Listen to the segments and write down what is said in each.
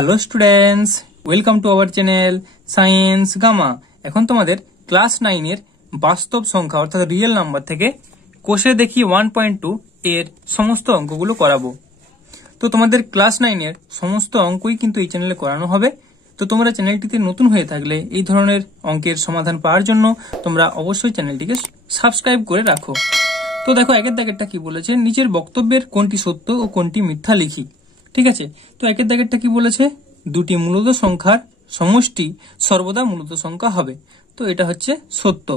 Hello students, welcome to our channel science gamma. এখন তোমাদের class 9 এর বাস্তব সংখ্যা অর্থাৎ রিয়েল নাম্বার থেকে কোষে দেখি 1.2 এর সমস্ত অঙ্কগুলো করাবো। তো তোমাদের ক্লাস 9 এর সমস্ত অঙ্কই কিন্তু এই চ্যানেলে করানো হবে। তো তোমরা চ্যানেলটিতে নতুন হয়ে থাকলে এই ধরনের অঙ্কের সমাধান পাওয়ার জন্য তোমরা অবশ্যই চ্যানেলটিকে সাবস্ক্রাইব করে রাখো। তো দেখো একের দাগেরটা কি বলেছে, নিচের বক্তব্যের কোনটি সত্য ও কোনটি মিথ্যা লিখি। ঠিক আছে, তো একের দাগেরটা কি বলেছে, দুটি মূলত সংখ্যার সমষ্টি সর্বদা মূলত সংখ্যা হবে। তো এটা হচ্ছে সত্য।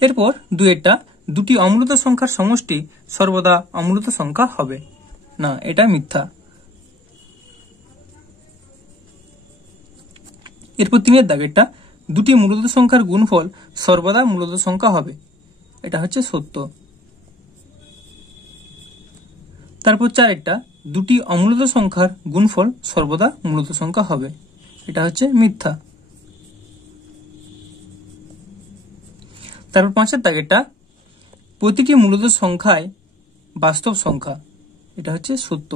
এরপর দুইটা, দুটি অমূলত সংখ্যার সমষ্টি সর্বদা অমূলত সংখ্যা হবে না, এটা মিথ্যা। এরপর তিনের দাগেরটা, দুটি মূলত সংখ্যার গুণফল সর্বদা মূলত সংখ্যা হবে, এটা হচ্ছে সত্য। তারপর চারেরটা, দুটি অমূলত সংখ্যার গুণফল সর্বদা মূলত সংখ্যা হবে, এটা হচ্ছে মিথ্যা। তারপর পাঁচের দাগেরটা, প্রতিটি মূলত সংখ্যায় বাস্তব সংখ্যা, এটা হচ্ছে সত্য।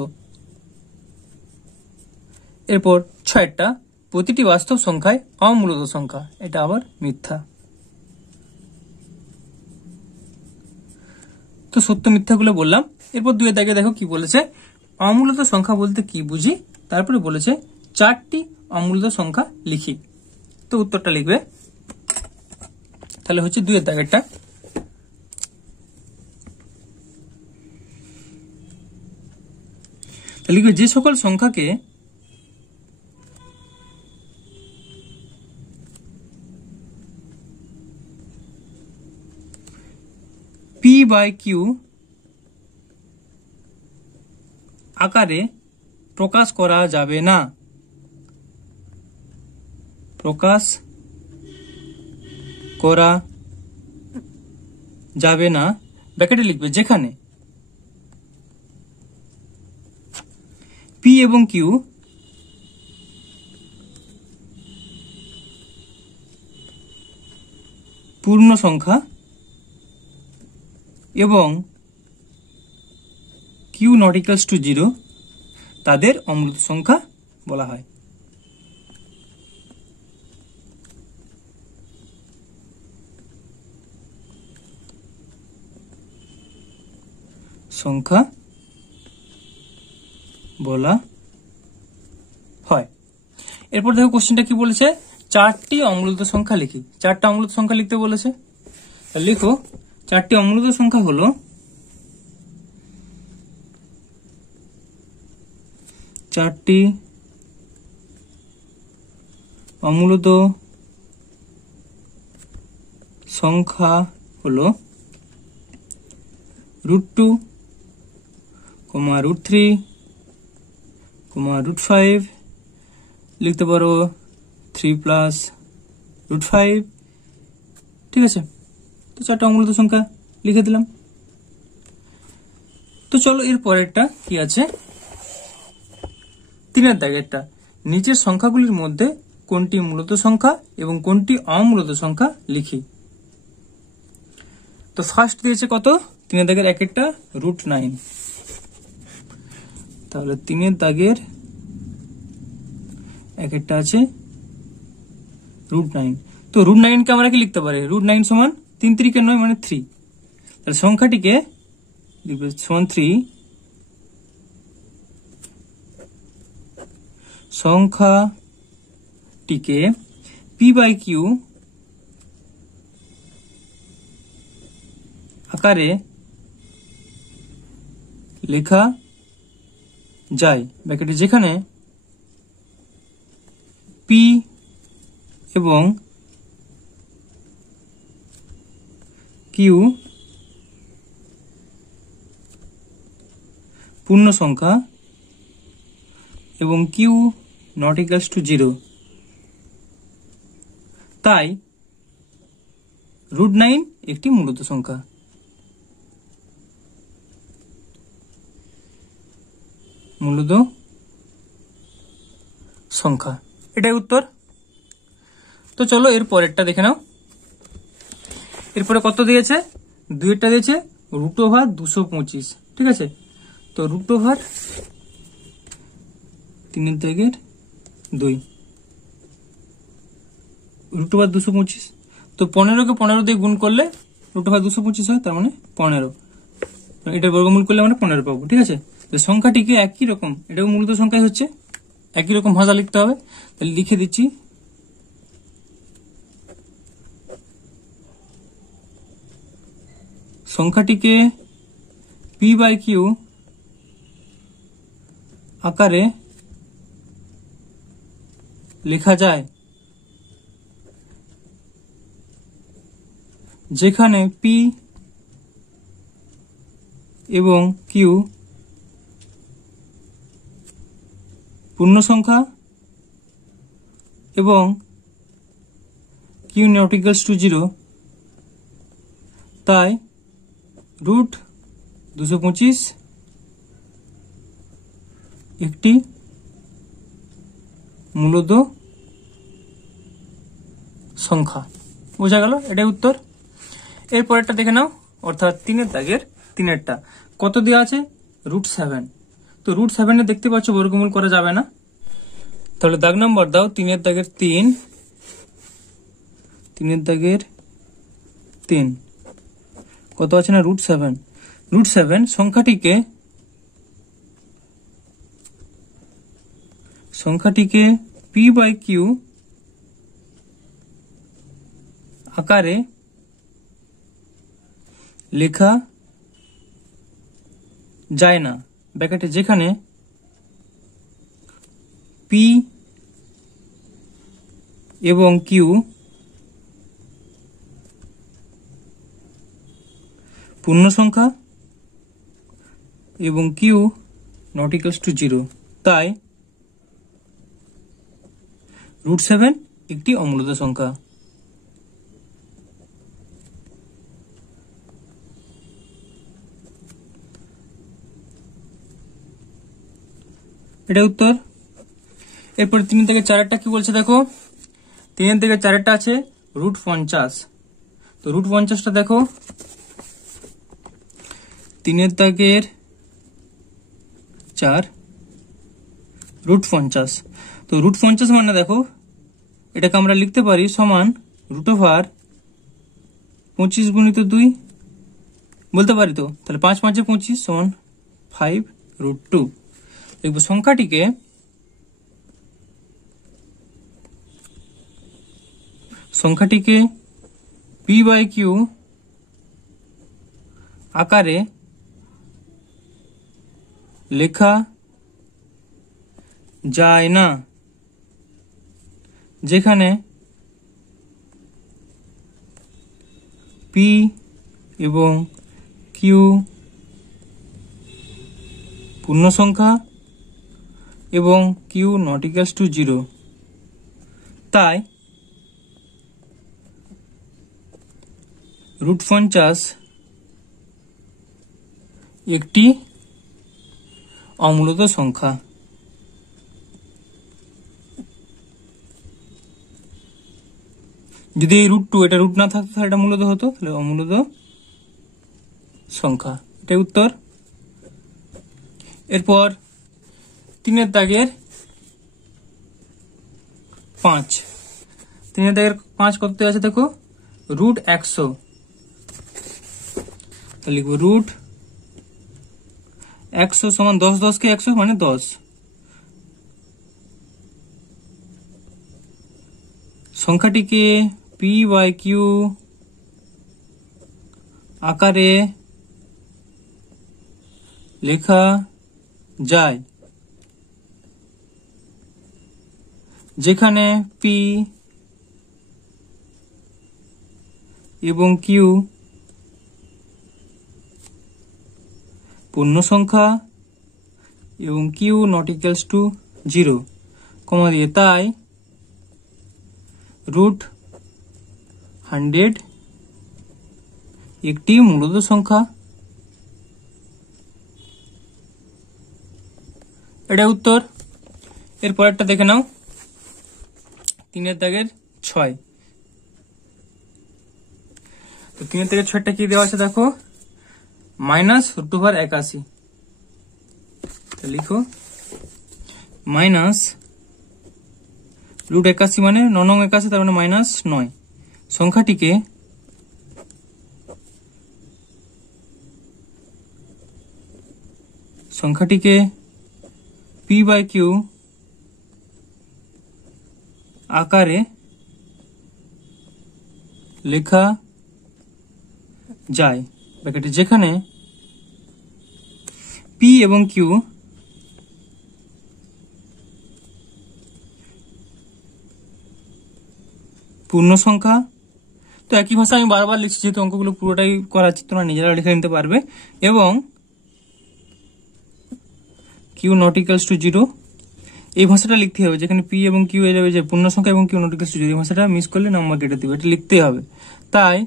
এরপর ছয়টা, প্রতিটি বাস্তব সংখ্যায় অমূলত সংখ্যা, এটা আবার মিথ্যা। তো সত্য মিথ্যাগুলো বললাম। এরপর দুই দাগে দেখো কি বলেছে, অমূলত সংখ্যা বলতে কি বুঝি। তারপরে বলেছে চারটি অমূলত সংখ্যা লিখি। তো উত্তরটা লিখবে, তাহলে হচ্ছে দুই দাগেরটা। লিখবে যে সকল সংখ্যাকে P/Q আকারে প্রকাশ করা যাবে না, প্রকাশ করা যাবে না, ব্র্যাকেটে লিখবে যেখানে P এবং Q পূর্ণ সংখ্যা এবং Q not equals to 0 তাদের অমূলত সংখ্যা বলা হয়। সংখ্যা বলা হয়। এরপর দেখো কোশ্চেনটা কি বলেছে, চারটি অমূলত সংখ্যা লিখি। চারটা অমূলত সংখ্যা লিখতে বলেছে, লিখো চারটি অমূলত সংখ্যা হলো চারটি অমূলত সংখ্যা হলো √2, √3, √5, লিখতে পারো 3 + √5। ঠিক আছে, তো চারটা অমূলত সংখ্যা লিখে দিলাম। তো চলো এর পরেরটা কি আছে, তিনের দাগেরটা, নিচের সংখ্যাগুলির মধ্যে কোনটি মূলত সংখ্যা এবং কোনটি অমূলত সংখ্যা লিখি। তো ফার্স্ট দিয়েছে কত, তিনের দাগের একটা √9, তাহলে তিনের দাগের একটা আছে √9। তো √9 কে আমরা কি লিখতে পারি, √9 সমান 3 3 কে 9 মানে 3, তাহলে সংখ্যাটিকে লিখবে সমান 3। সংখ্যাটিকে P/Q আকারে লেখা যায়, ব্র্যাকেটে যেখানে P এবং Q পূর্ণ সংখ্যা এবং Q not equals to 0, তাই √9 একটি মূলত সংখ্যা। মূলত সংখ্যা, এটাই উত্তর। তো চলো এর পরেরটা দেখে নাও। এরপরে কত দিয়েছে, দুইটা দিয়েছে √225। ঠিক আছে, তো √2 3 দাগের 2 √225। তো 15 কে 15 দিয়ে গুণ করলে √225 হয়, তার মানে 15। এটা বর্গমূল করলে আমরা 15 পাবো। ঠিক আছে, তো সংখ্যাটিকে একই রকম, এটাও মূলত সংখ্যাই হচ্ছে, একই রকম ভাষা লিখতে হবে। তাহলে লিখে দিচ্ছি, সংখ্যাটিকে p/q আকারে লেখা যায় যেখানে p এবং q পূর্ণ সংখ্যা এবং q not equals to 0, তাই √225 একটি মূলদ সংখ্যা। বোঝা গেল? এটাই উত্তর। এরপরেরটা দেখে নাও, অর্থাৎ 3 দাগের 3টা কত দেওয়া আছে? √7। তো √7 দেখতে পাচ্ছ বর্গমূল করা যাবে না, তাহলে দাগ নম্বর দাও 3 দাগের 3, 3 দাগের 3 কত আছে না? √7। √7 সংখ্যাটিকে p/q আকারে লেখা যায় না, ব্র্যাকেটে যেখানে p এবং q পূর্ণ সংখ্যা এবং q not equals to 0, তাই √7 একটি অমূলদ সংখ্যা। এটা উত্তর। এরপর 3 থেকে 4টা কি বলছে দেখো, 3 থেকে 4টা আছে √50। তো √50টা দেখো, 3 দাগের 4 √50। তো √50 মানে দেখো, এটাকে আমরা লিখতে পারি সমান √25 গুণিত 2 বলতে পারি। তো তাহলে 5 5 25 সমান 5√2। দেখবো সংখ্যাটিকে p/q আকারে লেখা যায় না যেখানে p এবং q পূর্ণ সংখ্যা এবং q not equals to 0, তাই √50 একটি অমূলদ সংখ্যা। যদি এই √2 এটা রুট না থাকতো তাহলে এটা মূলদ হতো, তাহলে অমূলদ সংখ্যা। এটাই উত্তর। এরপর 3 দাগের 5, 3 দাগের 5 কত আছে দেখো, √100। তো লিখবো √100 সমান 10 10 কে 100 মানে 10। সংখ্যাটিকে p/q আকারে লেখা যায় যেখানে p এবং q পূর্ণ সংখ্যা এবং q not equals to 0, কমা দিয়ে, তাই √100 একটি মূলদ সংখ্যা। এটা উত্তর। এর পরেরটা দেখে নাও, 3 দাগের 6। তো 3 থেকে 6টা কি দেওয়া আছে দেখো, -√81। লিখো মাইনাস √81 মানে 9 নং 81, তার মানে -9 সংখ্যাটিকে p/q আকারে লেখা যায়, ব্র্যাকেটে যেখানে p এবং q পূর্ণ সংখ্যা। তো একই ভাষা আমি বারবার লিখছি, যেহেতু অঙ্কগুলো পুরোটাই করাচ্ছি, তোমরা নিজেরা লিখে নিতে পারবে। এবং q not equals to 0, এই ভাষাটা লিখতে হবে, যেখানে p এবং q এর যে পূর্ণ সংখ্যা এবং q not equals to 0, এই ভাষাটা মিস করলে নাম্বার কেটে দিবে, এটা লিখতে হবে। তাই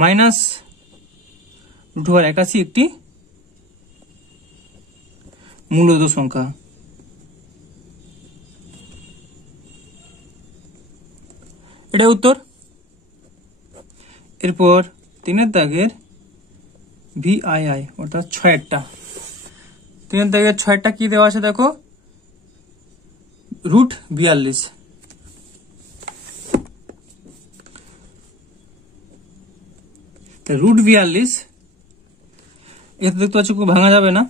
-√81 একটি মূলদ সংখ্যা। এটা উত্তর। এরপর 3 দাগের VII অর্থাৎ 6-টা, 3 দাগের 6-টা কি দেওয়া আছে দেখো, √42। √42 এটা দেখতে পাচ্ছ খুব ভাঙা যাবে না।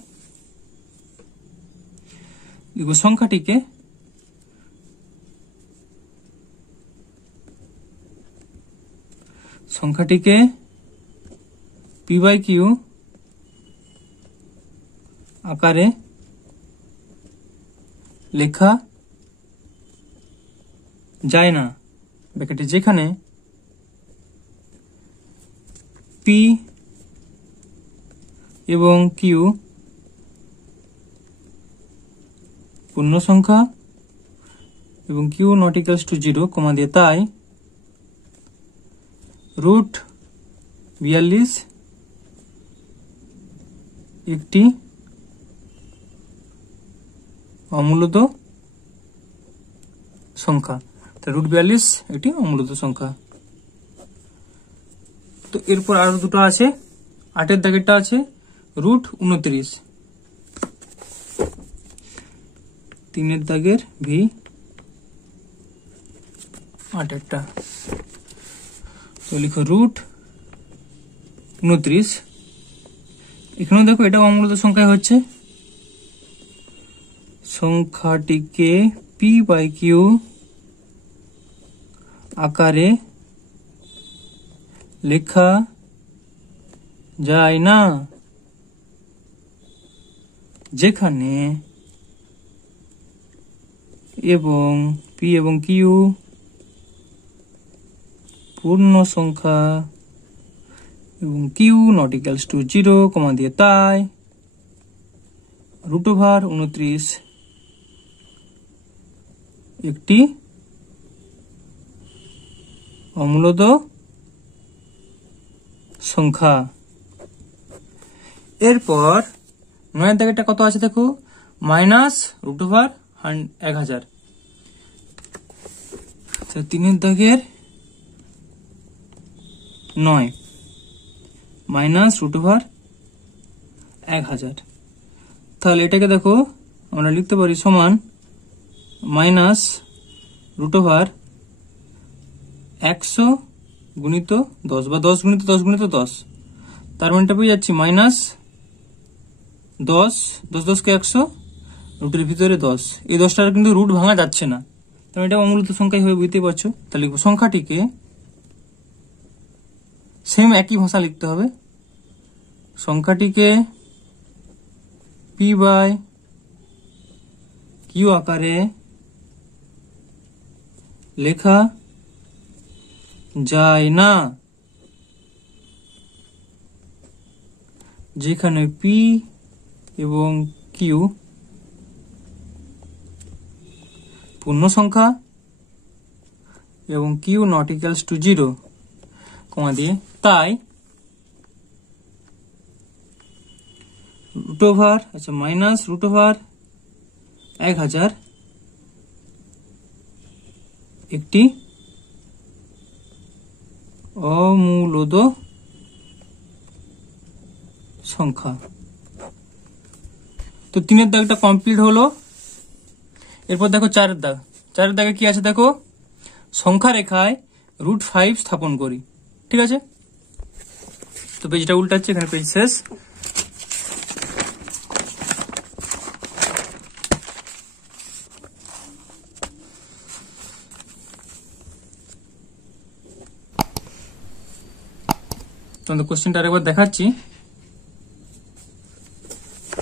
সংখ্যাটিকে p/q আকারে লেখা যায় না, ব্র্যাকেটে যেখানে p এবং q পূর্ণ সংখ্যা এবং q not equals to 0, কমা দিয়ে, তাই √42 একটি অমূলদ সংখ্যা। √42 একটি অমূলদ সংখ্যা। তো এরপর আরো দুটো আছে, 8 দাগেরটা আছে √29, 3 দাগের V8-টা। তো লিখো √29, এখানেও দেখো এটা অমূলদ সংখ্যায় হচ্ছে। সংখ্যাটিকে p/q আকারে লেখা যায় না, যেখানে এবং p এবং q পূর্ণ সংখ্যা এবং q not equals to 0, কমা দিয়ে, তাই √29 একটি অমূলদ সংখ্যা। এরপর 9 দাগেরটা কত আছে দেখো, -√1000। 3 দাগের 9 -√1000। তাহলে এটাকে দেখো আমরা লিখতে পারি সমান -√100 গুণিত 10 বা 10 গুণিত 10 গুণিত 10, তার মানটা পেয়ে যাচ্ছি -10, 10 কে 100, রুটের ভিতরে 10, এই 10টার কিন্তু রুট ভাঙা যাচ্ছে না, তাহলে এটা অমূলদ সংখ্যাই হয়ে বুঝতে পারছো। তাহলে লিখবো সংখ্যাটিকে, সেম একই ভাষা লিখতে হবে, সংখ্যাটিকে p/q আকারে লেখা যায় না, যেখানে p এবং q পূর্ণ সংখ্যা এবং q not equals to 0, কমা দিয়ে, তাই -√1000 একটি অমূলদ সংখ্যা। তো তো 3-এর দাগটা কমপ্লিট হলো। এরপর দেখো 4-এর দাগ। 4-এর দাগে কি আছে দেখো, সংখ্যা রেখায় √5 স্থাপন করি। ঠিক আছে, তো পেজটা উল্টাচ্ছে, এখানে পেজ শেষ। তোমাদের কোশ্চেনটা আরেকবার দেখাচ্ছি।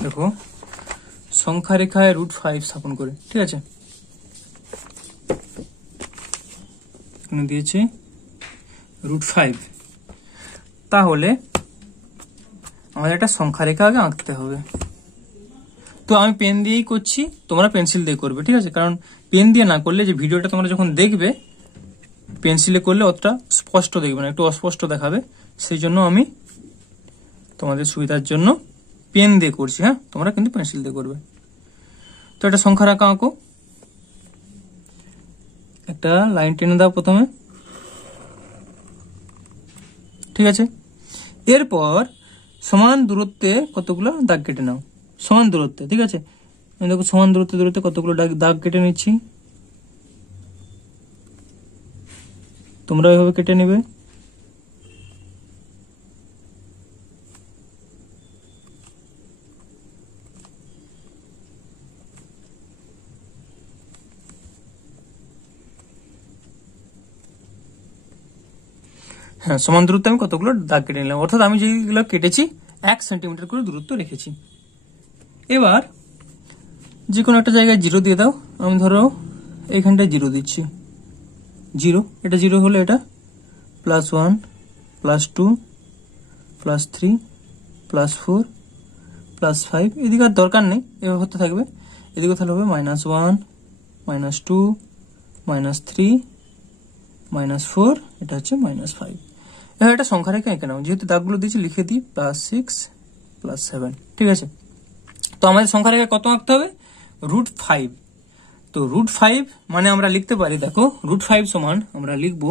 দেখো, সংখ্যা রেখায় √5 স্থাপন করে। ঠিক আছে, এখানে দিয়েছে √5। তাহলে আমাদের একটা সংখ্যা রেখা আগে আঁকতে হবে। তো আমি পেন দিয়েই করছি, তোমরা পেন্সিল দিয়ে করবে। ঠিক আছে, কারণ পেন দিয়ে না করলে যে ভিডিওটা তোমরা যখন দেখবে পেন্সিলে করলে অতটা স্পষ্ট দেখবে না, একটু অস্পষ্ট দেখাবে। সেই জন্য আমি তোমাদের সুবিধার জন্য পেন দিয়ে করছি। হ্যাঁ, তোমরা কিন্তু পেন্সিল দিয়ে করবে। তো একটা সংখ্যা রেখা আঁকো। একটা লাইন টেনে দাও প্রথমে। ঠিক আছে, এরপর সমান দূরত্বে কতগুলো দাগ কেটে নাও। সমান দূরত্বে, ঠিক আছে, দেখো সমান দূরত্বে কতগুলো দাগ কেটে নিচ্ছি। তোমরা এভাবে কেটে নেবে। হ্যাঁ, সমান দূরত্বে আমি কতগুলো দাগ কেটে নিলাম, অর্থাৎ আমি যেগুলো কেটেছি 1 সেন্টিমিটার করে দূরত্ব রেখেছি। এবার যে কোনো একটা জায়গায় 0 দিয়ে দাও। আমি ধরো এইখানটায় 0 দিচ্ছি। 0, এটা 0 হলে এটা +1 +2 +3 +4 +5। এদিকে আর দরকার নেই, এভাবে হতে থাকবে। এদিকে তাহলে হবে -1 -2 -3 -4, এটা হচ্ছে -5। এবার একটা সংখ্যা রেখা এঁকে নাও। যেহেতু দাগগুলো দিয়েছি লিখে দিই, +6 +7। ঠিক আছে, তো আমাদের সংখ্যা রেখা কত আঁকতে হবে? √5। তো √5 মানে আমরা লিখতে পারি, দেখো √5 সমান আমরা লিখবো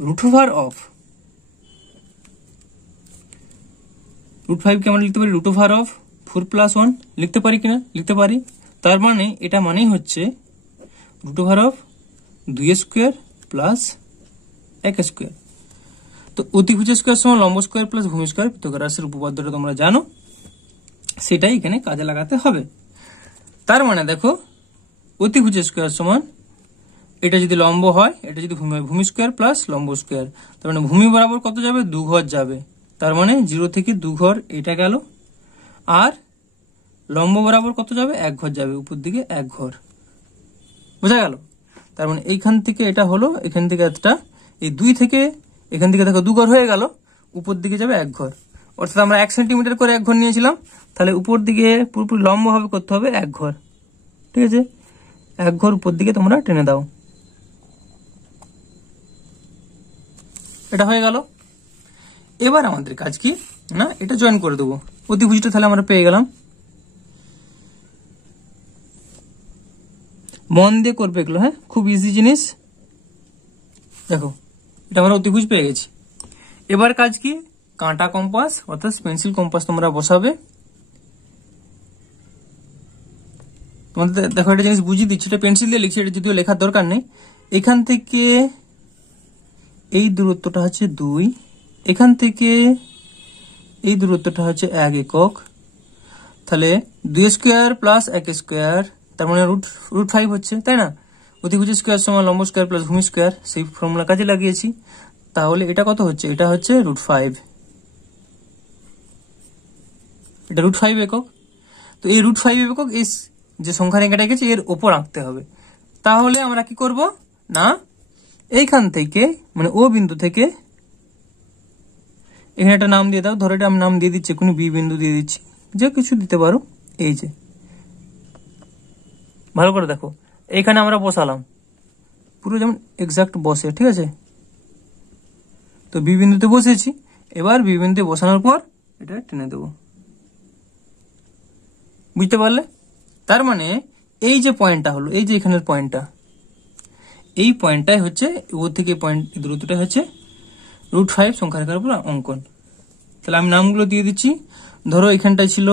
√5 √5 কে আমরা লিখতে পারি √4 + 1 লিখতে পারি কিনা? লিখতে পারি। তার মানে এটা মানেই হচ্ছে √2² + 1²। তো অতিভুজ স্কয়ার সমান লম্ব স্কয়ার প্লাস ভূমি স্কয়ার, পৃথক রাশির উপপাদ্যটা তোমরা জানো, সেটাই এখানে কাজে লাগাতে হবে। তার মানে দেখো, অতিভুজ স্কয়ার সমান এটা যদি লম্ব হয়, এটা যদি ভূমি হয়, ভূমি স্কয়ার প্লাস লম্ব স্কয়ার। তার মানে ভূমি বরাবর কত যাবে? 2 ঘর যাবে। তার মানে 0 থেকে 2 ঘর এটা গেল। আর লম্ব বরাবর কত যাবে? 1 ঘর যাবে, উপর দিকে 1 ঘর। বোঝা গেল? তার মানে এইখান থেকে এটা হলো, এখান থেকে একটা, এই 2 থেকে এখান থেকে দেখো 2 ঘর হয়ে গেল, উপর দিকে যাবে 1 ঘর। অর্থাৎ আমরা 1 সেন্টিমিটার করে 1 ঘর নিয়েছিলাম, তাহলে উপর দিকে পুরোপুরি লম্ব ভাবে করতে হবে 1 ঘর। ঠিক আছে, 1 ঘর উপর দিকে তোমরা টেনে দাও। এটা হয়ে গেল। এবার আমাদের কাজ কি না, এটা জয়েন করে দেবো অতিভুজটা, তাহলে আমরা পেয়ে গেলাম। মন দিয়ে করবে এগুলো, হ্যাঁ, খুব ইজি জিনিস। দেখো, এটা আমরা অতিভুজ পেয়ে গেছি। এবার কাজ কি, কাঁটা কম্পাস অর্থাৎ পেন্সিল কম্পাস তোমরা বসাবে। তোমাদের দেখো একটা জিনিস বুঝিয়ে দিচ্ছি, এটা পেন্সিল দিয়ে লিখছি, এটা যদিও লেখার দরকার নেই। এখান থেকে এই দূরত্বটা হচ্ছে 2, এখান থেকে এই দূরত্বটা হচ্ছে 1 একক। তাহলে 2² + 1², তার মানে √5 হচ্ছে, তাই না? অতিভুজ স্কয়ার সমান লম্ব স্কয়ার প্লাস ভূমি স্কয়ার, সেই ফর্মুলা কাজে লাগিয়েছি। তাহলে এটা কত হচ্ছে? এটা হচ্ছে √5, এটা √5 একক। তো এই √5 একক এই যে সংখ্যা রেখাটা গেছে এর উপর আঁকতে হবে। তাহলে আমরা কি করব না, এইখান থেকে মানে ও বিন্দু থেকে এখানে একটা নাম দিয়ে দাও। ধরো এটা আমি নাম দিয়ে দিচ্ছি, কোনো বি বিন্দু দিয়ে দিচ্ছি, যে কিছু দিতে পারো। এই যে ভালো করে দেখো, এইখানে আমরা বসালাম পুরো যেমন এক্সাক্ট বসে। ঠিক আছে, তো বি বিন্দুতে বসেছি। এবার বি বিন্দুতে বসানোর পর এটা টেনে দেবো। বুঝতে পারলে? তার মানে এই যে পয়েন্টটা হলো, এই যে এখানের পয়েন্টটা, এই পয়েন্টটাই হচ্ছে ও থেকে পয়েন্ট দূরত্বটা হচ্ছে √5 সংখ্যা রেখার উপর অঙ্কন। তাহলে আমি নামগুলো দিয়ে দিচ্ছি। ধরো এখানটায় ছিল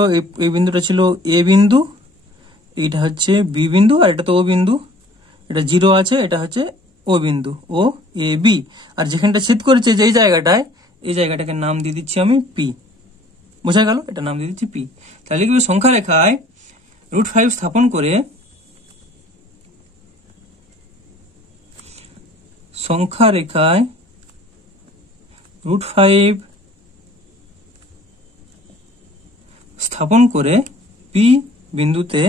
এই বিন্দুটা ছিল এ বিন্দু, এইটা হচ্ছে বি বিন্দু, আর এটা তো ও বিন্দু, এটা 0 আছে, এটা হচ্ছে ও বিন্দু, ও এ বি। আর যেখানটা ছেদ করেছে যে জায়গাটায়, এই জায়গাটাকে নাম দিয়ে দিচ্ছি আমি পি। বোঝা গেল? এটা নাম দিয়ে দিচ্ছি পি। তাহলে কি সংখ্যা রেখায় √5 স্থাপন করে সংখ্যা রেখায় √5 স্থাপন করে পি বিন্দুতে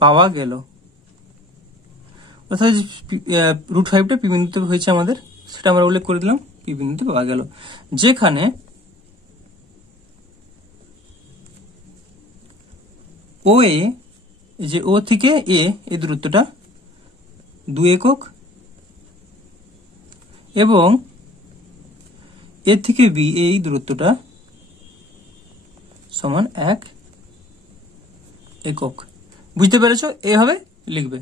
পাওয়া গেল। অর্থাৎ √5টা পি বিন্দুতে হয়েছে আমাদের, সেটা আমরা উল্লেখ করে দিলাম, পি বিন্দুতে পাওয়া গেল। যেখানে ও এ, যে ও থেকে এ এই দূরত্বটা 2 একক এবং এ থেকে বি এই দূরত্বটা সমান 1 একক। বুঝতে পেরেছো? এভাবে লিখবে।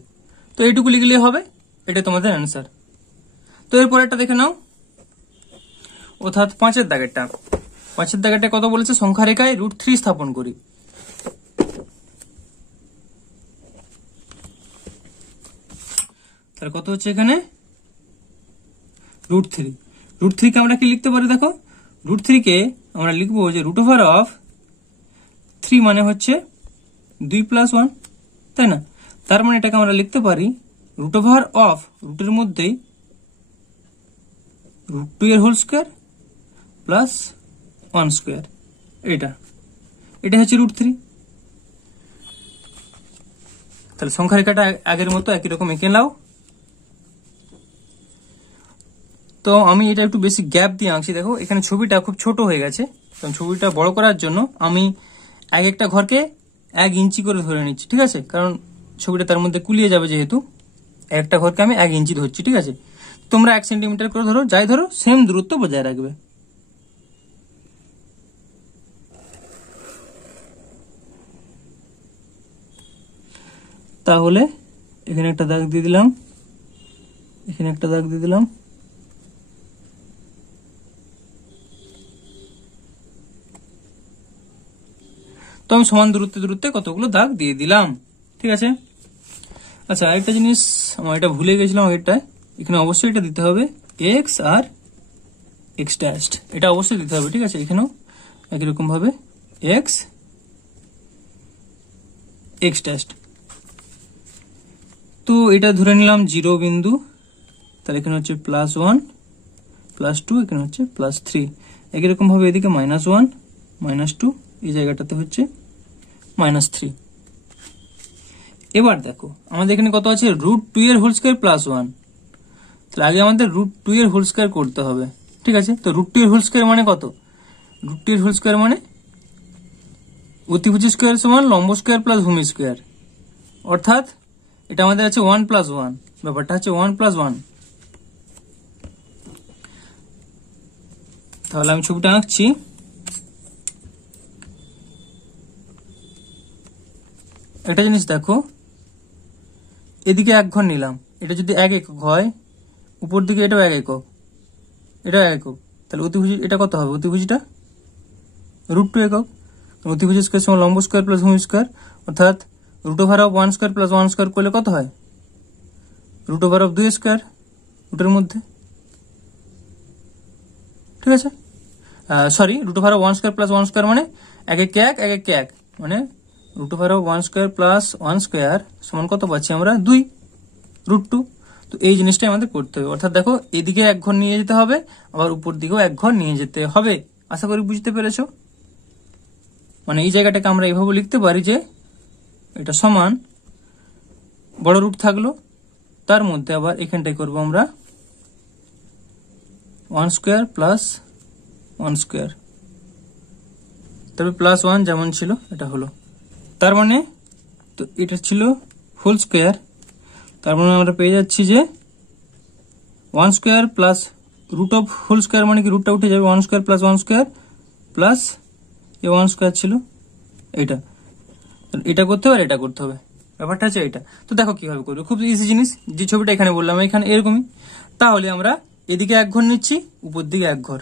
তো এইটুকু লিখলে হবে, এটা তোমাদের অ্যান্সার। তো এরপর একটা দেখে নাও, অর্থাৎ 5-এর দাগেরটা। 5-এর দাগেরটা কত বলেছে? সংখ্যা রেখায় √3 স্থাপন করি। তাহলে কত হচ্ছে এখানে? √3। √3 কে আমরা কি লিখতে পারি? দেখো, √3 কে আমরা লিখবো যে √3 মানে হচ্ছে 2 + 1, তাই না? তার মানে এটাকে আমরা লিখতে পারি রুটের মধ্যেই √2 এর হোল স্কয়ার প্লাস 1 স্কয়ার। এটা হচ্ছে √3। তাহলে সংখ্যা রেখাটা আগের মতো একই রকম এঁকে নাও। তো আমি এটা একটু বেশি গ্যাপ দিয়ে আঁকছি। দেখো এখানে ছবিটা খুব ছোট হয়ে গেছে, কারণ ছবিটা বড় করার জন্য আমি এক একটা ঘরকে 1 ইঞ্চি করে ধরে নিচ্ছি, ঠিক আছে? কারণ ছবিটা তার মধ্যে কুলিয়ে যাবে, যেহেতু একটা ঘরকে আমি 1 ইঞ্চি ধরছি, ঠিক আছে? তোমরা 1 সেন্টিমিটার করে ধরো, যাই ধরো, সেম দূরত্ব বজায় রাখবে। তাহলে এখানে একটা দাগ দিয়ে দিলাম, এখানে একটা দাগ দিয়ে দিলাম। তো আমি সমান দূরত্বে কতগুলো দাগ দিয়ে দিলাম, ঠিক আছে? আচ্ছা, আরেকটা জিনিস আমার এটা ভুলে গেছিলাম আগেরটায়, এখানে অবশ্যই এটা দিতে হবে x আর x ড্যাশ, এটা অবশ্যই দিতে হবে, ঠিক আছে? এখানেও একই রকম ভাবে x ড্যাশ। তো এটা ধরে নিলাম 0 বিন্দু, তাহলে এখানে হচ্ছে +1 +2, এখানে হচ্ছে +3। একই রকম ভাবে এদিকে -1 -2, এই জায়গাটাতে হচ্ছে -3। এবার দেখো আমাদের এখানে কত আছে? √2 এর হোল স্কয়ার +1। তাহলে আগে আমাদের √2 এর হোল স্কয়ার করতে হবে, ঠিক আছে? তো √2 এর হোল স্কয়ার মানে কত? √2 এর হোল স্কয়ার মানে অতিভুজ স্কয়ার সমান লম্ব স্কয়ার প্লাস ভূমি স্কয়ার। অর্থাৎ এটা আমাদের আছে 1 + 1, ব্যাপারটা হচ্ছে 1 + 1। তাহলে আমি ছবিটা আঁকছি। একটা জিনিস দেখো, এদিকে 1 ঘর নিলাম, এটা যদি 1 একক হয়, উপর দিকে এটাও 1 একক, এটা 1 একক, তাহলে অতিভুজ এটা কত হবে? অতিভুজটা √2 একক। অতিভুজ স্কয়ার সমান লম্ব স্কয়ার প্লাস ভূমি স্কয়ার, অর্থাৎ √1 স্কয়ার প্লাস 1 স্কয়ার করলে কত হয়? √2 স্কয়ার রুটের মধ্যে, ঠিক আছে? সরি, √1 স্কয়ার প্লাস 1 স্কয়ার মানে 1 1 1 1 1, মানে √1 স্কয়ার প্লাস 1 স্কয়ার সমান কত পাচ্ছি আমরা? 2 √2। তো এই জিনিসটাই আমাদের করতে হবে। অর্থাৎ দেখো, এদিকে 1 ঘর নিয়ে যেতে হবে, আবার উপর দিকেও 1 ঘর নিয়ে যেতে হবে। আশা করি বুঝতে পেরেছো। মানে এই জায়গাটাকে আমরা এইভাবে লিখতে পারি যে এটা সমান বড় রুট থাকলো, তার মধ্যে আবার এখানটাই করবো আমরা 1 স্কয়ার প্লাস 1 স্কয়ার, তবে +1 যেমন ছিল এটা হলো। তার মানে তো এটা ছিল হোল স্কয়ার, তার মানে আমরা পেয়ে যাচ্ছি যে 1 স্কয়ার প্লাস √ হোল স্কয়ার মানে কি রুটটা উঠে যাবে, 1 স্কয়ার প্লাস 1 স্কয়ার প্লাস এ 1 স্কয়ার ছিল এটা। এটা করতে হবে আর এটা করতে হবে, ব্যাপারটা হচ্ছে এটা। তো দেখো কিভাবে করবে, খুব ইজি জিনিস। যে ছবিটা এখানে বললাম এখানে এরকমই, তাহলে আমরা এদিকে 1 ঘর নিচ্ছি, উপর দিকে 1 ঘর।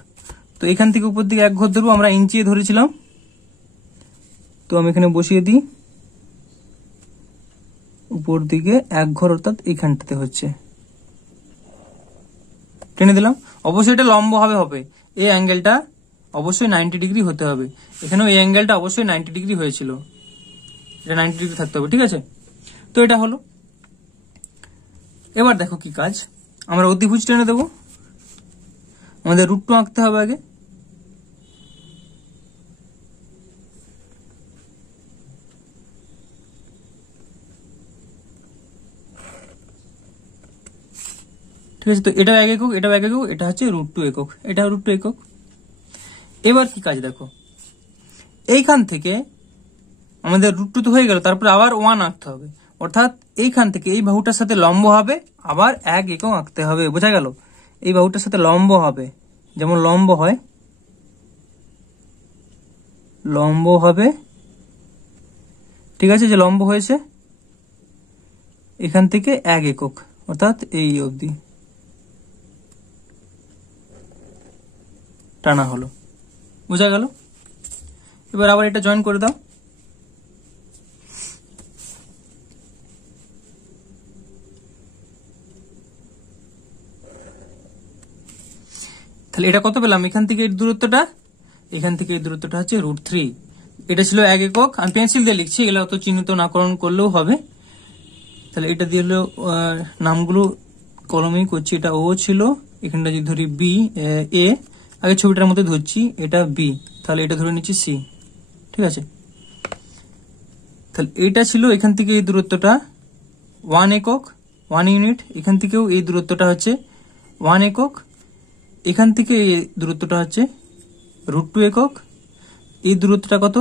তো এখান থেকে উপর দিকে 1 ঘর ধরবো, আমরা ইঞ্চি ধরেছিলাম, তো আমি এখানে বসিয়ে দিই উপর দিকে 1 ঘর, অর্থাৎ এইখানটাতে হচ্ছে, টেনে দিলাম। অবশ্যই এটা লম্ব হবে, এই অ্যাঙ্গেলটা অবশ্যই 90 ডিগ্রি হতে হবে। এখানেও এই অ্যাঙ্গেলটা অবশ্যই 90 ডিগ্রি হয়েছিল, এটা 90 ডিগ্রি থাকতে হবে, ঠিক আছে। তো এটা হলো। এবার দেখো কি কাজ, আমরা অতিভুজ টেনে দেবো, আমাদের √2 আঁকতে হবে আগে। ঠিক আছে, তো এটা 1 একক, এটা 1 একক, এটা হচ্ছে √2 একক, এটা √2 একক। এবার কি কাজ দেখো, এইখান থেকে আমাদের √2 তো হয়ে গেল, তারপর আবার 1 আঁকতে হবে, অর্থাৎ এইখান থেকে এই বাহুটার সাথে লম্ব হবে, আবার 1 একক আঁকতে হবে। বোঝা গেল? এই বাহুটার সাথে লম্ব হবে, যেমন লম্ব হয়, লম্ব হবে, ঠিক আছে। যে লম্ব হয়েছে এখান থেকে 1 একক, অর্থাৎ এই অবধি টানা হলো। বোঝা গেল? এবার আবার এটা জয়েন করে দাও। তাহলে এটা কত পেলাম, এখান থেকে এই দূরত্বটা, এখান থেকে এই দূরত্বটা হচ্ছে √3। এটা ছিল 1 একক, আমি পেন্সিল দিয়ে লিখছি, এগুলো অত চিহ্নিত নাকরণ করলেও হবে। তাহলে এটা দিয়ে হলো নামগুলো কলমেই করছি, এটা ও ছিল, এখানটা যদি ধরি বি, এ আগে ছবিটার মধ্যে ধরছি, এটা বি, তাহলে এটা ধরে নিচ্ছি সি, ঠিক আছে। তাহলে এটা ছিল এখান থেকে এই দূরত্বটা 1 একক, 1 ইউনিট। এখান থেকেও এই দূরত্বটা হচ্ছে 1 একক, এখান থেকে এই দূরত্বটা হচ্ছে √2 একক, এই দূরত্বটা কত,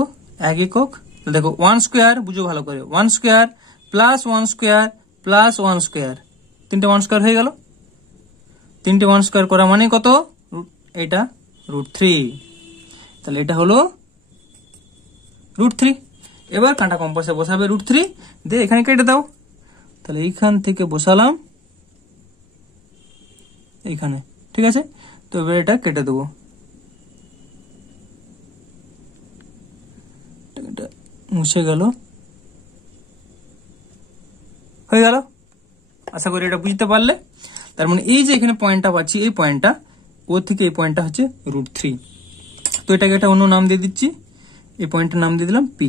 1 একক। দেখো 1 স্কোয়ার, বুঝো ভালো করে, 1 square plus 1 square plus 1 square, 3টে 1 স্কোয়ার হয়ে গেল। 3টে 1 স্কোয়ার করা মানে কত, এটা √3। তাহলে এটা হলো √3। এবার কাঁটা কম্পাসে বসাবে √3, দিয়ে এখানে কেটে দাও। তাহলে এইখান থেকে বসালাম এইখানে, ঠিক আছে। তো এবার এটা কেটে দেবো, এটা মুছে গেল, হয়ে গেল। আশা করি এটা বুঝতে পারলে। তার মানে এই যে এখানে পয়েন্টটা পাচ্ছি, এই পয়েন্টটা, ও থেকে এই পয়েন্টটা হচ্ছে √3। তো এটাকে একটা অন্য নাম দিয়ে দিচ্ছি, এই পয়েন্টের নাম দিয়ে দিলাম পি।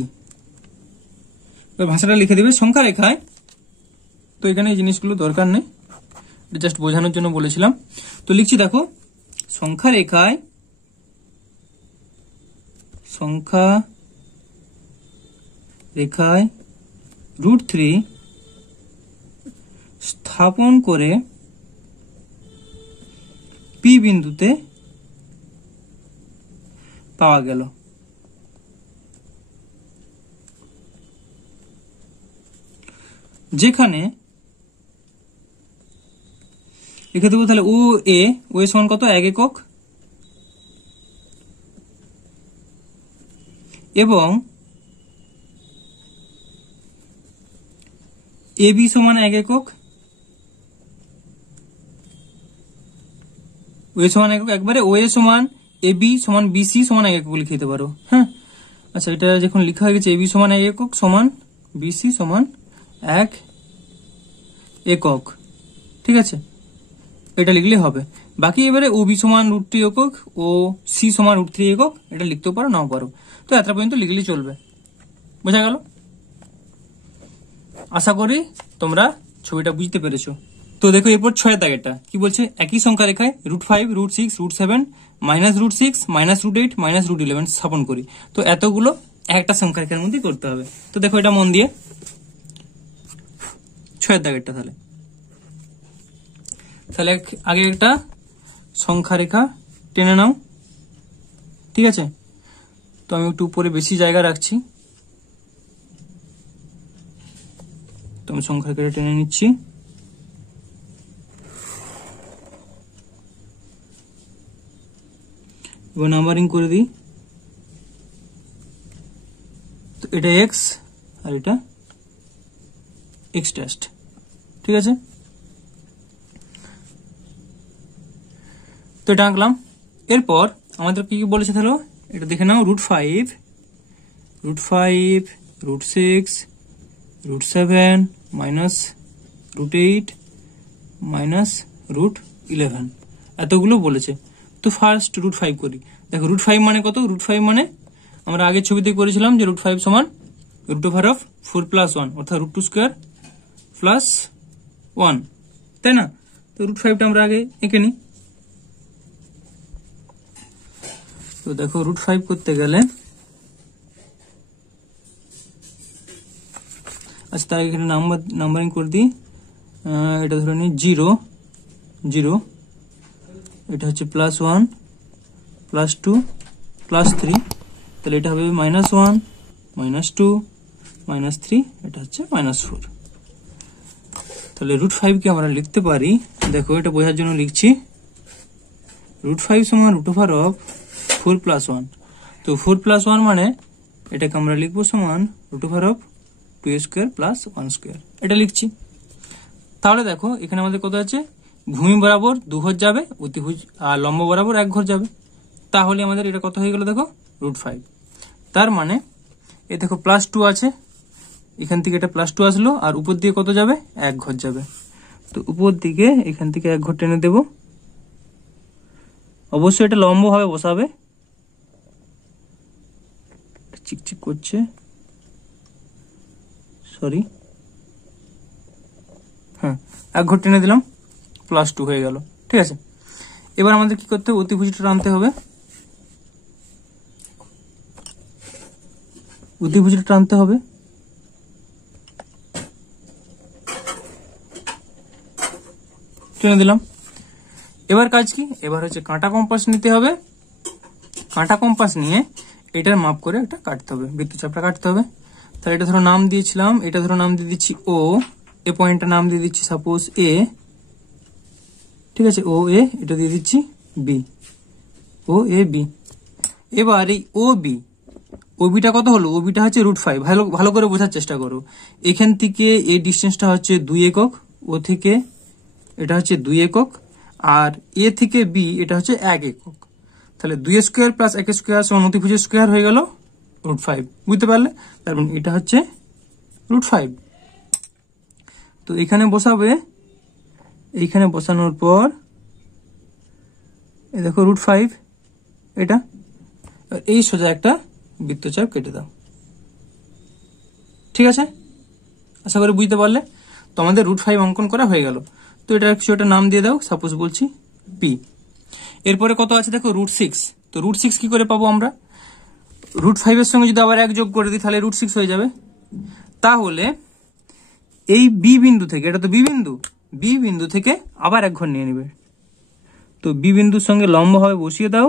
এবার ভাষাটা লিখে দেবে সংখ্যা রেখায়। তো এখানে এই জিনিসগুলো দরকার নেই, এটা জাস্ট বোঝানোর জন্য বলেছিলাম। তো লিখছি দেখো, সংখ্যা রেখায়, সংখ্যা রেখায় √3 স্থাপন করে পি বিন্দুতে পাওয়া গেল। যেখানে লিখে দেবো তাহলে ও এ সমান কত, 1 একক, এবং এ বি সমান 1 একক, ও এ সমান 1 একক, একবারে ও এ সমান এ বি সমান বিসি সমান 1 একক লিখে দিতে পারো। হ্যাঁ, আচ্ছা, এটা যখন লেখা হয়ে গেছে, এ বি সমান 1 একক সমান বিসি সমান 1 একক, ঠিক আছে, এটা লিখলে হবে। বাকি এবারে ও বি সমান √2 একক, ও সি সমান √3 একক, এটা লিখতেও পারো নাও পারো। তো এত পর্যন্ত লিখলে চলবে। বোঝা গেল? আশা করি তোমরা ছবিটা বুঝতে পেরেছো। তো দেখো এরপর 6 দাগেরটা কি বলছে, একই সংখ্যা রেখায় √5, √6, √7, -√6, -√8, -√11 স্থাপন করি। তো এতগুলো একটা সংখ্যা রেখার মধ্যে করতে হবে। তো দেখো এটা মন দিয়ে 6 দাগেরটা, তাহলে আগে একটা সংখ্যা রেখা টেনে নাও, ঠিক আছে। তো আমি একটু উপরে বেশি জায়গা রাখছি, তো আমি সংখ্যা রেখাটা টেনে নিচ্ছি। এবার নাম্বারিং করে দিই। তো এটা এক্স আর এটা এক্স টেস্ট। ঠিক আছে, তো এটা আঁকলাম। এরপর আমাদের কি কি বলেছে তাহলে এটা দেখে নাও, √5, √6, √7 মাইনাস √8 মাইনাস √11 এতগুলো বলেছে। তো ফার্স্ট √5 করি। দেখো √5 মানে কত? √5 মানে আমরা আগের ছবিতে করেছিলাম যে √5 সমান √4 + 1 অর্থাৎ √2² + 1, তাই না? তো √5টা আমরা আগে এঁকে নিই। তো দেখো √5 করতে গেলে আচ্ছা তার এখানে নাম্বারিং করে দিই। এটা ধরে নিই 0 0, এটা হচ্ছে +1 +2 +3, তাহলে এটা হবে -1 -2 -3, এটা হচ্ছে -4। তাহলে √5 কে আমরা লিখতে পারি, দেখো এটা বোঝার জন্য লিখছি, √5 সমান √4 + 1। তো 4 + 1 মানে এটাকে আমরা লিখবো সমান √2² + 1², এটা লিখছি। তাহলে দেখো এখানে আমাদের কত আছে, ভূমি বরাবর 2 ঘর যাবে, অতিভুজ আর লম্ব বরাবর 1 ঘর যাবে, তাহলে আমাদের এটা কত হয়ে গেল দেখো √5। তার মানে এই দেখো +2 আছে, এখান থেকে এটা +2 আসলো, আর উপর দিকে কত যাবে, 1 ঘর যাবে। তো উপর দিকে এখান থেকে 1 ঘর টেনে দেব। অবশ্যই এটা লম্ব ভাবে বসাবে, চিকচিক করছে, সরি, হ্যাঁ 1 ঘর টেনে দিলাম, +2 হয়ে গেল। ঠিক আছে, এবার আমাদের কি করতে হবে, অতিভুজটা টানতে হবে। অতিভুজটা টানতে হবে, টেনে দিলাম। এবার কাজ কি, এবার হচ্ছে কাঁটা কম্পাস নিতে হবে। কাঁটা কম্পাস নিয়ে এটার মাপ করে একটা কাটতে হবে, বৃত্তচাপটা কাটতে হবে। তাহলে এটা ধরো নাম দিয়েছিলাম, এটা ধরো নাম দিয়ে দিচ্ছি ও, এ পয়েন্টটা নাম দিয়ে দিচ্ছি সাপোজ এ, ঠিক আছে, ও এ, এটা দিয়ে দিচ্ছি বি, ও এ বি। এবার এই ও বি, ওবিটা কত হলো, ওবিটা হচ্ছে √5। ভালো করে বোঝার চেষ্টা করো। এখান থেকে এই ডিস্টেন্সটা হচ্ছে 2 একক, ও থেকে এটা হচ্ছে 2 একক, আর এ থেকে বি এটা হচ্ছে 1 একক। তাহলে 2² + 1² সমান অতিভুজের স্কোয়ার হয়ে গেল √5, বুঝতে পারলে? তার মানে এটা হচ্ছে √5। তো এখানে বসাবে, এইখানে বসানোর পর এই দেখো √5 এটা, এই সোজা একটা বৃত্তচাপ কেটে দাও। ঠিক আছে, আশা করি বুঝতে পারলে। তো আমাদের √5 অঙ্কন করা হয়ে গেল। তো এটা কিছু একটা নাম দিয়ে দাও, সাপোজ বলছি পি। এরপরে কত আছে দেখো √6। তো √6 কি করে পাবো আমরা, √5 এর সঙ্গে যদি আবার 1 যোগ করে দিই তাহলে √6 হয়ে যাবে। তাহলে এই বি বিন্দু থেকে, এটা তো বি বিন্দু, বি বিন্দু থেকে আবার 1 ঘর নিয়ে নেবে। তো বি বিন্দুর সঙ্গে লম্বভাবে বসিয়ে দাও,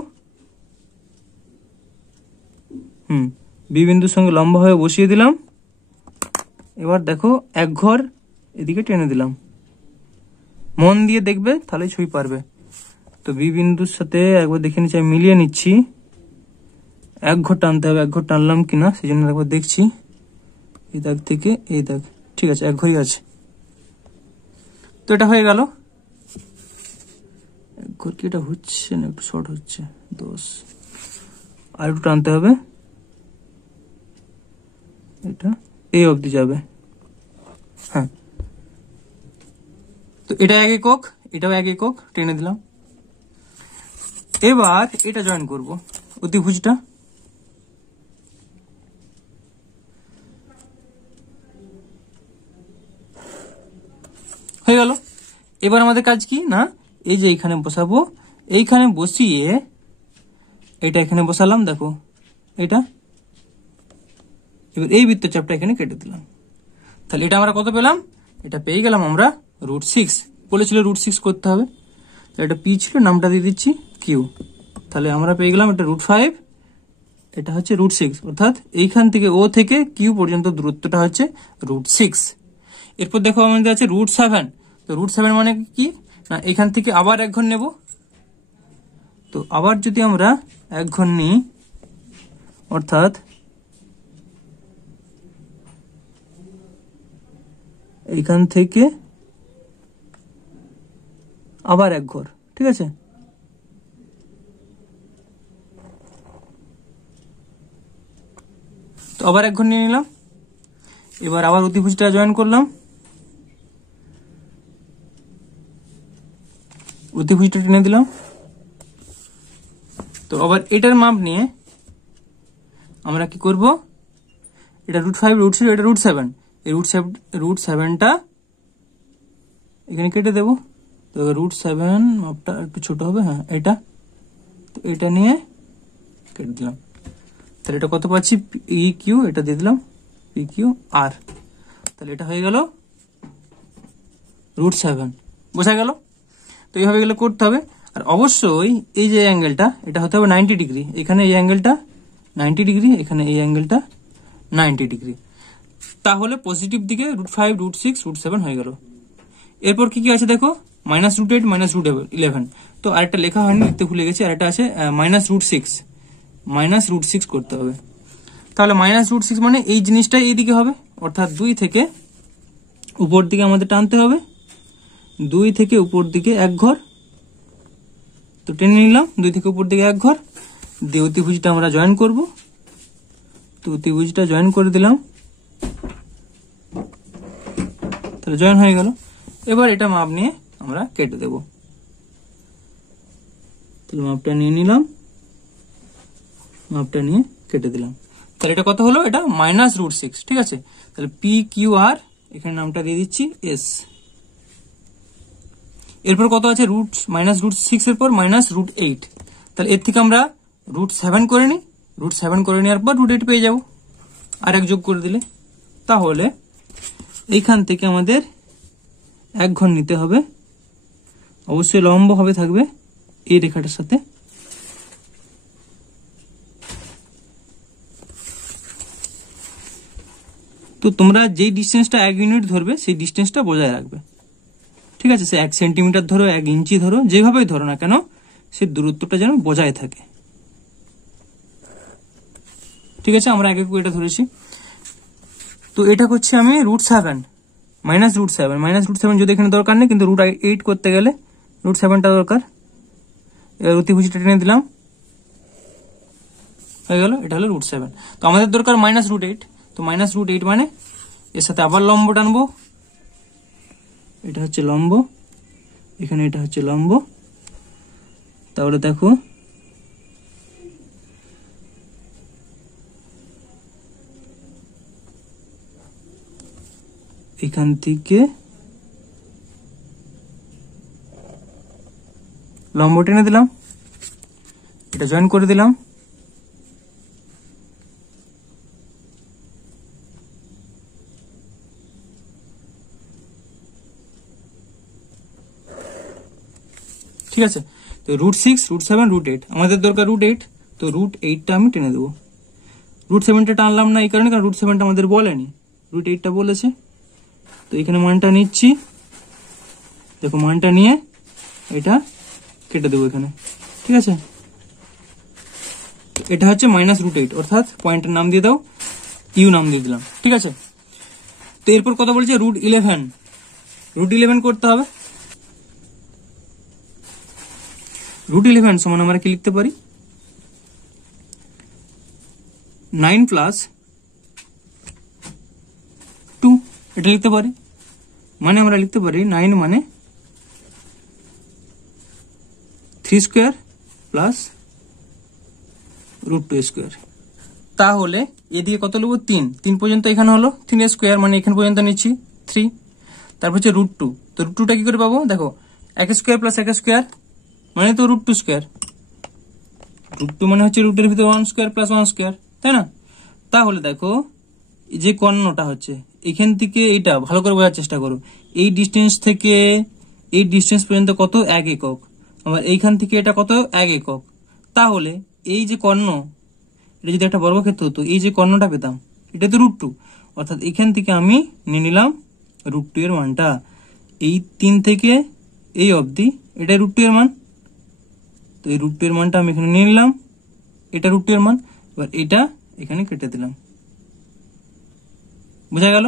বি বিন্দুর সঙ্গে লম্বভাবে বসিয়ে দিলাম। এবার দেখো 1 ঘর এদিকে টেনে দিলাম, মন দিয়ে দেখবে তাহলে ছবি পারবে। তো বি বিন্দুর সাথে একবার দেখে নিচ্ছি, আমি মিলিয়ে নিচ্ছি, 1 ঘর টানতে হবে, 1 ঘর টানলাম কিনা সেই জন্য একবার দেখছি। এই দাগ থেকে এই দাগ, ঠিক আছে 1 ঘরই আছে। তো এটা হয়ে গেল। 1 ঘর কি এটা হচ্ছে না, একটু শর্ট হচ্ছে, 10, আর একটু টানতে হবে, এটা এই অবধি যাবে। হ্যাঁ, তো এটা 1 একক, এটাও 1 একক, টেনে দিলাম। এবার এটা জয়েন করব, অতিভুজটা। হয়ে গেল। এবার আমাদের কাজ কি না, এই যে এইখানে বসাবো, এইখানে বসিয়ে এটা এখানে বসালাম, দেখো এটা, এবার এই বৃত্তচাপটা এখানে কেটে দিলাম। তাহলে এটা আমরা কত পেলাম, এটা পেয়ে গেলাম আমরা √6। বলেছিল √6 করতে হবে, এটা পি ছিল, নামটা দিয়ে দিচ্ছি কিউ। তাহলে আমরা পেয়ে গেলাম এটা √5, এটা হচ্ছে √6, অর্থাৎ এইখান থেকে ও থেকে কিউ পর্যন্ত দূরত্বটা হচ্ছে √6। এরপর দেখো আমাদের আছে √7। তো √7 মানে কি না, এখান থেকে আবার 1 ঘর নেব। তো আবার যদি আমরা 1 ঘর নিই, অর্থাৎ এইখান থেকে আবার এক ঘর, ঠিক আছে। তো আবার এক ঘর নিয়ে নিলাম। এবার আবার অতিভুজটা জয়েন করলাম, অতিভুজটা টেনে দিলাম। তো আবার এটার মাপ নিয়ে আমরা কি করব, এটা √5 √6 এটা √7, এই √7টা এখানে কেটে দেব। তো √7 মাপটা একটু ছোট হবে, হ্যাঁ এটা, তো এটা নিয়ে কেটে দিলাম। তাহলে এটা কত পাচ্ছি, PQ, এটা দিয়ে দিলাম PQR। তাহলে এটা হয়ে গেল √7, বোঝা গেল। তো এইভাবে গেলে করতে হবে। আর অবশ্যই এই যে অ্যাঙ্গেলটা এটা হতে হবে 90 ডিগ্রি, এখানে এই অ্যাঙ্গেলটা 90 ডিগ্রি, এখানে এই অ্যাঙ্গেলটা 90 ডিগ্রি। তাহলে পজিটিভ দিকে √5 √6 √7 হয়ে গেল। এরপর কি কি আছে দেখো, -√8 -√11। তো আরেকটা লেখা হয়নি, লিখতে ভুলে গেছি, আরেকটা আছে -√6 করতে হবে। তাহলে -√6 মানে এই জিনিসটা এইদিকে হবে, অর্থাৎ 2 থেকে উপর দিকে আমাদের টানতে হবে, 2 থেকে উপর দিকে এক ঘর। তো টেনে নিলাম 2 থেকে উপর দিকে এক ঘর দিয়ে অতিভুজটা আমরা জয়েন করব। তো অতিভুজটা জয়েন করে দিলাম, তাহলে জয়েন হয়ে গেল। এবার এটা মাপ নিয়ে আমরা কেটে দেব। তাহলে মাপটা নিয়ে নিলাম, মাপটা নিয়ে কেটে দিলাম। তাহলে এটা কত হলো, এটা -√6, ঠিক আছে। তাহলে PQR, এখানে নামটা দিয়ে দিচ্ছি S। এরপর কত আছে, -√6 এর পর -√8। তাহলে এর থেকে আমরা √7 করে নিই, √7 করে নেওয়ার পর √8 পেয়ে যাব, আর এক যোগ করে দিলে। তাহলে এইখান থেকে আমাদের এক ঘর নিতে হবে, অবশ্যই লম্ব হবে থাকবে এই রেখাটার সাথে। তো তোমরা যেই ডিস্টেন্সটা 1 ইউনিট ধরবে সেই ডিস্টেন্সটা বজায় রাখবে, ঠিক আছে। সে 1 সেন্টিমিটার ধরো, 1 ইঞ্চি ধরো, যেভাবেই ধরো না কেন, সে দূরত্বটা যেন বজায় থাকে, ঠিক আছে। আমরা আগে এটা ধরেছি। তো এটা করছি আমি √7 -√7 যদি এখানে দরকার নেই, কিন্তু √8 করতে গেলে √7টা দরকার। এবার অতিভুজটা টেনে দিলাম, হয়ে গেল, এটা হলো √7। তো আমাদের দরকার -√8। তো -√8 মানে এর সাথে আবার লম্ব টানবো, এটা হচ্ছে লম্ব, এখানে এটা হচ্ছে লম্ব। তাহলে দেখো এখান থেকে লম্ব টেনে দিলাম, এটা জয়েন করে দিলাম। ঠিক আছে। তো √6 √7 √8, আমাদের দরকার √8। তো √8টা আমি টেনে দেবো। √7টা টানলাম না এই কারণে, কারণ √7টা আমাদের বলেনি, √8টা বলেছে। তো এখানে মানটা নিচ্ছি, দেখো মানটা নিয়ে এটা কেটে দেবো এখানে, ঠিক আছে। এটা হচ্ছে -√8, অর্থাৎ পয়েন্টের নাম দিয়ে দাও, ইউ নাম দিয়ে দিলাম, ঠিক আছে। তো এরপর কথা বলছে √11 করতে হবে। √11 সমান আমরা কি লিখতে পারি, 9 + 2, এটা লিখতে পারি। মানে আমরা লিখতে পারি 9 মানে 3² + √2²। তাহলে এদিকে কত নেবো, 3 পর্যন্ত এখানে হলো, 3² মানে এখানে পর্যন্ত নিচ্ছি 3। তারপর হচ্ছে √2। তো √2টা কি করে পাবো, দেখো 1² + 1² মানে তো √2²। √2 মানে হচ্ছে রুটের ভিতরে 1² + 1², তাই না। তাহলে দেখো এই যে কর্ণটা হচ্ছে এখান থেকে, এইটা ভালো করে বোঝার চেষ্টা করো, এই ডিস্টেন্স থেকে এই ডিস্টেন্স পর্যন্ত কত, 1 একক। আবার এইখান থেকে এটা কত, 1 একক। তাহলে এই যে কর্ণ, এটা যদি একটা বর্গক্ষেত্র হতো, এই যে কর্ণটা পেতাম, এটা তো √2, অর্থাৎ এখান থেকে আমি নিয়ে নিলাম √2 এর মানটা। এই 3 থেকে এই অবধি এটা √2 এর মান। তো এই √2 এর মানটা আমি এখানে নিয়ে নিলাম, এটা √2 এর মান। এবার এটা এখানে কেটে দিলাম, বোঝা গেল।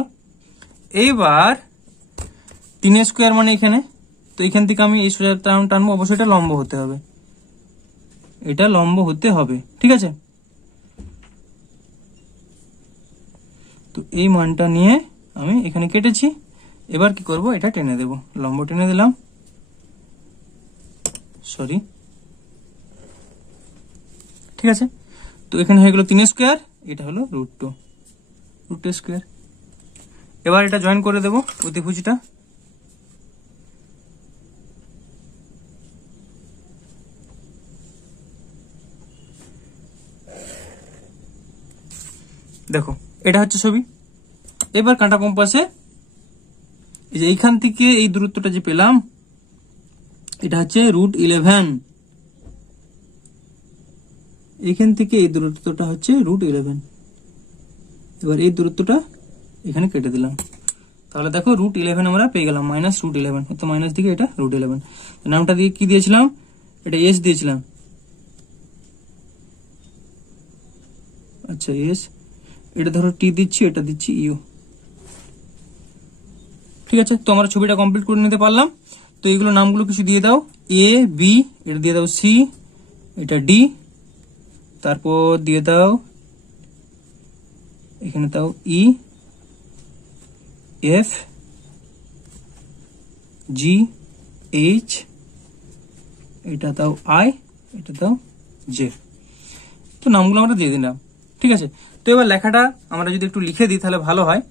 এইবার 3 স্কোয়ার মানে এখানে, তো এখান থেকে আমি এই সোজা টানবো, অবশ্যই এটা লম্ব হতে হবে, এটা লম্ব হতে হবে, ঠিক আছে। তো এই মানটা নিয়ে আমি এখানে কেটেছি, এবার কি করব, এটা টেনে দেব, লম্ব টেনে দিলাম, সরি, ঠিক আছে। তো এখানে হয়ে গেল 3 স্কোয়ার, এটা হলো √2 স্কোয়ার। এবার এটা জয়েন করে দেব অতিভুজটা, দেখো এটা হচ্ছে ছবি। এবার কাঁটা কম্পাসে এই যে এইখান থেকে এই দূরত্বটা যে পেলাম, এটা হচ্ছে √11, এখান থেকে এই দূরত্বটা হচ্ছে √11। এবার এই দূরত্বটা এখানে কেটে দিলাম, তাহলে দেখো √11 আমরা পেয়ে গেলাম, -√11, তো মাইনাস দিকে এটা √11। নামটা দিয়ে কি দিয়েছিলাম, এটা এস দিয়েছিলাম, আচ্ছা এস, এটা ধরো টি দিচ্ছি, এটা দিচ্ছি ইউ, ঠিক আছে। তো আমরা ছবিটা কমপ্লিট করে নিতে পারলাম। তো এইগুলো নামগুলো কিছু দিয়ে দাও, এ বি, এটা দিয়ে দাও সি, এটা ডি, তারপর দিয়ে দাও এখানে দাও ই, এফ, জি, এইচ, এটা দাও আই, এটা দাও জে। তো নামগুলো আমরা দিয়ে দিলাম, ঠিক আছে। তো এবার লেখাটা আমরা যদি একটু লিখে দিই তাহলে ভালো হয়,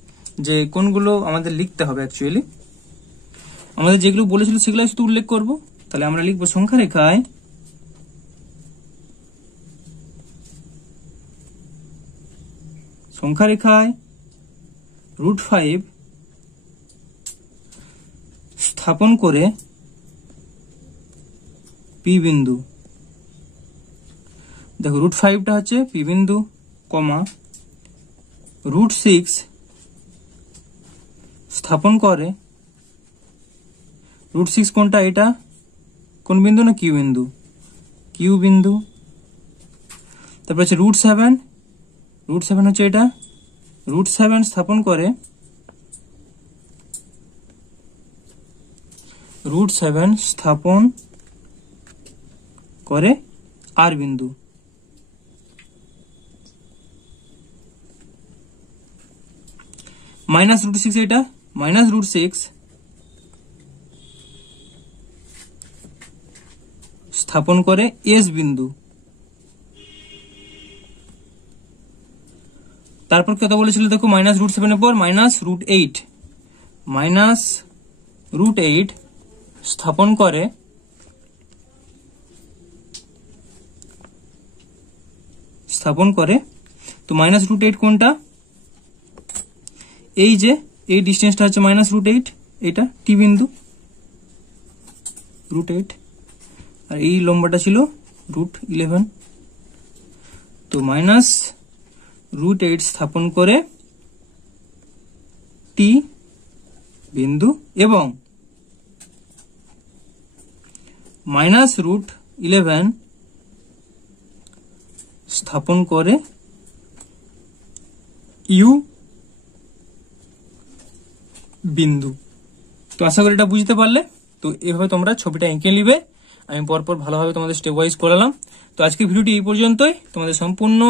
যে কোনগুলো আমাদের লিখতে হবে। অ্যাকচুয়ালি আমাদের যেগুলো বলেছিল সেগুলো শুধু উল্লেখ করব। তাহলে আমরা লিখবো সংখ্যা রেখায় √5 স্থাপন করে পি বিন্দু, দেখো √5টা হচ্ছে পি বিন্দু, কমা √6 স্থাপন করে, √6 কোনটা, এটা কোন বিন্দু না কিউ বিন্দু, কিউ বিন্দু। তারপর হচ্ছে √7 হচ্ছে এটা, √7 স্থাপন করে আর বিন্দু। -√6 এটা, -√6 স্থাপন করে এস বিন্দু। তারপর কত বলেছিল দেখো, -√7 এর পর -√8 স্থাপন করে তো -√8 কোনটা, এই যে এই ডিস্টেন্সটা হচ্ছে -√8, এটা টি বিন্দু √8, আর এই লম্বাটা ছিল √11। তো -√8 স্থাপন করে টি বিন্দু এবং -√11 স্থাপন করে ইউ বিন্দু। তো আশা করি এটা বুঝতে পারলে। তো এভাবে তোমরা ছবিটা এঁকে নিবে, আমি পরপর ভালোভাবে তোমাদের স্টেপ ওয়াইজ করালাম। তো আজকে ভিডিওটি এই পর্যন্তই, তোমাদের সম্পূর্ণ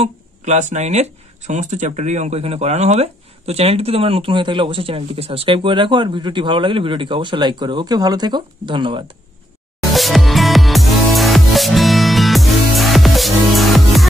ক্লাস 9 এর সমস্ত চ্যাপ্টারের অঙ্ক এখানে করানো হবে। তো চ্যানেলটিতে তোমরা নতুন হয়ে থাকলে অবশ্যই চ্যানেলটিকে সাবস্ক্রাইব করে রাখো, আর ভিডিওটি ভালো লাগলে ভিডিওটিকে অবশ্যই লাইক করো। ওকে, ভালো থেকো, ধন্যবাদ।